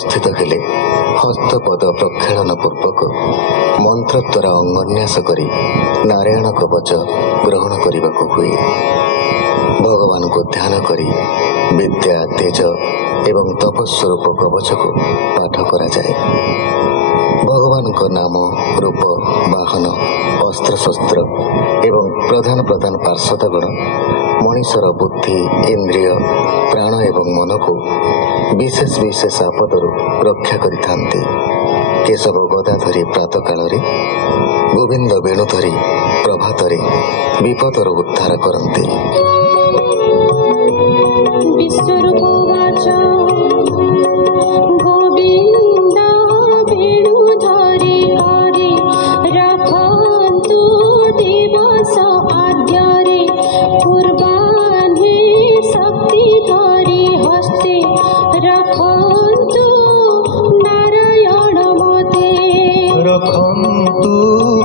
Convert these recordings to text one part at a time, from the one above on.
उपस्थित हेले हस्तपद प्रक्षालन पूर्वक मंत्र द्वारा अंगन्यास करी नारायण कवच ग्रहण करने को हुए। भगवान को ध्यान करी विद्या तेज एवं तपस्वरूप कवच को पाठ करा जाए। भगवान का नाम रूप वाहन अस्त्र शस्त्र एवं प्रधान प्रधान पार्षदगण मनुष्यर बुद्धि इंद्रिय प्राण एवं मन को विशेष विशेष आपदर रक्षा करिथांती। केशव गदा धरी प्रातः काल गोविंद वेणु धरी प्रभात विपदर उद्धार करती।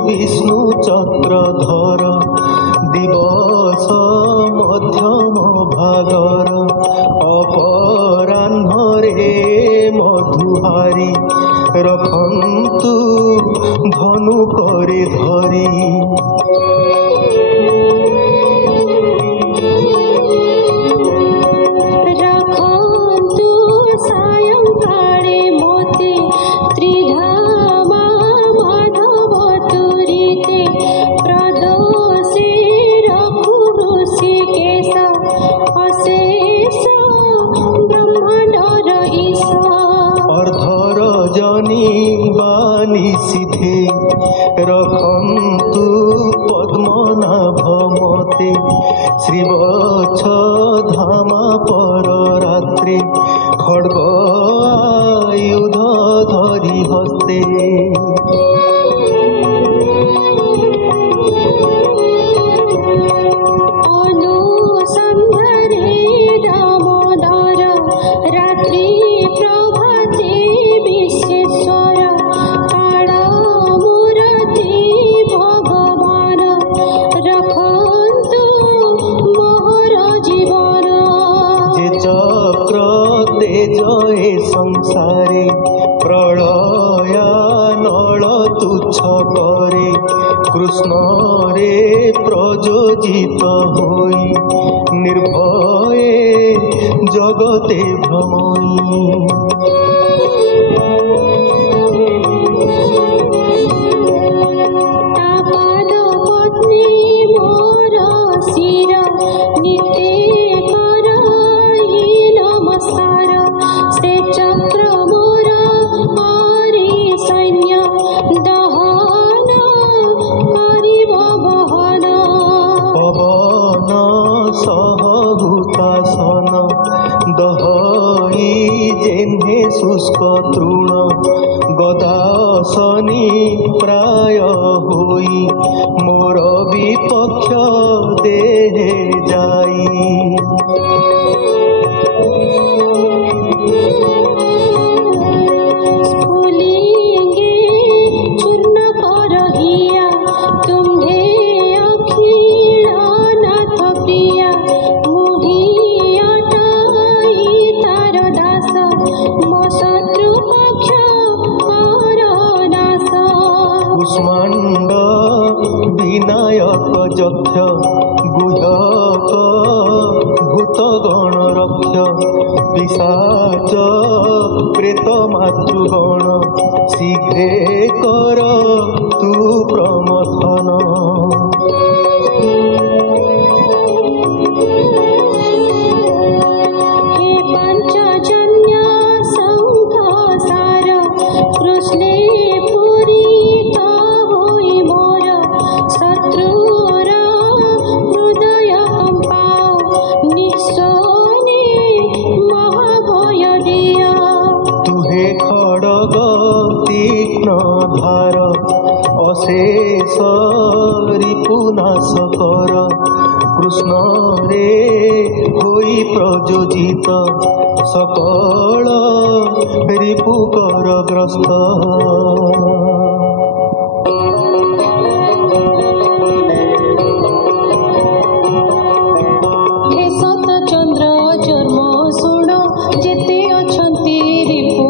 विष्णु चक्रधर दिवस मध्यम भागर अपराह्न मधुहारी रखन्तु धनु करे धरी। सिद्धे रखन्तु पद्मनाभ मते श्रीवत्स धामा पर रात्रि खड्ग आयुध धरी हस्ते। जय संसारे प्रलया नल तुच्छ करे कृष्ण रे प्रयोजित होई निर्भये जगते भ्रमई। शुष्क तृण गदासनी प्राय होई मोर विपक्ष देहे जाई। कुष्मांड विनायक जक्ष गुह्यक भूतगण रक्ष पिशाच प्रेत मातृगण शीघ्रे कर तू प्रमथन। धार अशेष रिपुनाश कर कृष्ण रे होई प्रयोजित सकल रिपुकर ग्रस्त। चंद्र जन्म शुण जेते अछंती रिपु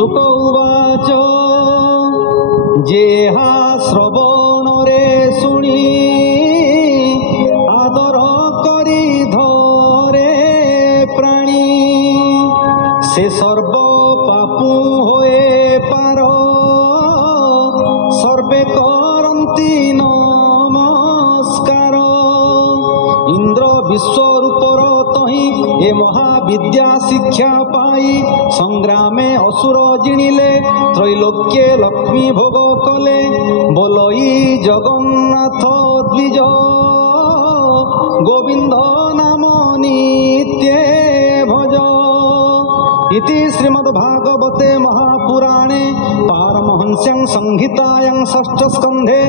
सुक उवाच जेहा श्रवणरे शुणी आदर करी धरे प्राणी से सर्व पापु होए पार सर्वे करन्ति नमस्कार इंद्र विश्वरूपर तही ए महाविद्या शिक्षा पाई संग्रामे असुर जिणिले त्रैलोक्ये लक्ष्मी भोग कले बोलई जगन्नाथ द्विज गोविंद नाम नित्ये भज इति श्रीमद्भागवते महापुराणे पारमहंस्यां संहितायां षष्ठ स्कन्धे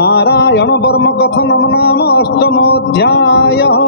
नारायण वर्म कथनं नाम अष्टमोऽध्यायः।